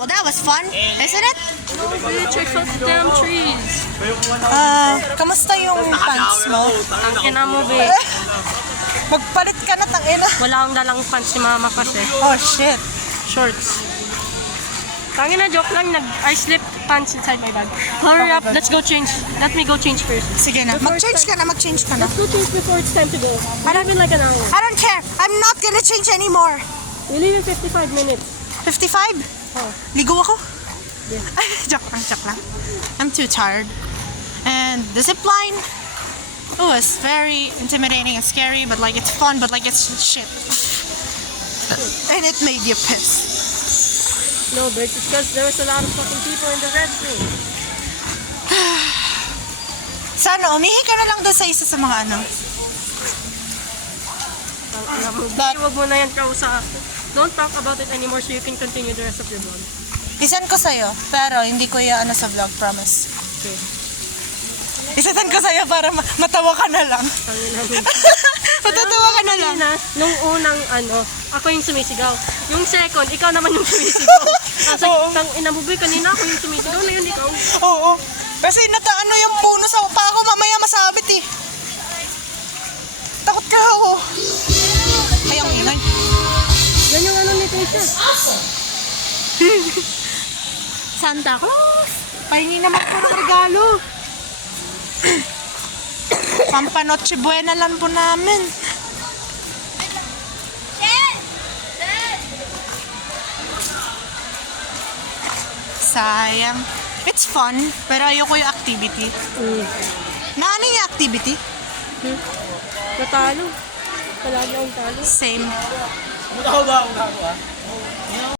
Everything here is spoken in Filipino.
Well, that was fun, isn't it? Check out the damn trees. Kamusta yung pants mo? Ang ina mo, be. Magpalit ka na, tangina. Wala akong dalang pants si mama kasi. Oh, shit. Shorts. Tangina, joke lang. I slipped pants inside my bag. Hurry up, let's go change. Let me go change first. Sige na, mag-change ka na. Let's go change before it's time to go. I don't even like an hour. I don't care. I'm not gonna change anymore. We leave in 55 minutes. 55? Oh. Ligo ako? Yeah. Joke lang. I'm too tired. And the zip line, oh, it's very intimidating and scary, but like it's fun, but like it's shit. And it made you piss. No, but it's because there was a lot of fucking people in the restroom. Sana, umihi ka na lang doon sa isa sa mga ano. Huwag mo na yan kausapin. Don't talk about it anymore so you can continue the rest of your vlog. Isan ko sa'yo, pero hindi ko ano sa vlog, promise. Okay. Isasan ko sa'yo para matawa ka na lang. Matatawa ka na lang. Nung unang ako yung sumisigaw. Yung second, ikaw naman yung sumisigaw. Tapos tang inabuboy kanina ako yung sumisigaw na yun ikaw. Oo. Kasi nataano yung puno sa pa ako mamaya masabit eh. Takot ka ako. Ay, ang ingay. Yan yung ni Trisha. Santa Claus. Pahingi naman ko ng regalo. Pampanoche buena lang po namin. Sayang. It's fun, pero ayoko yung activity. Ano yung activity? Natalo. Palagi akong talo. Same. Mutaho ba?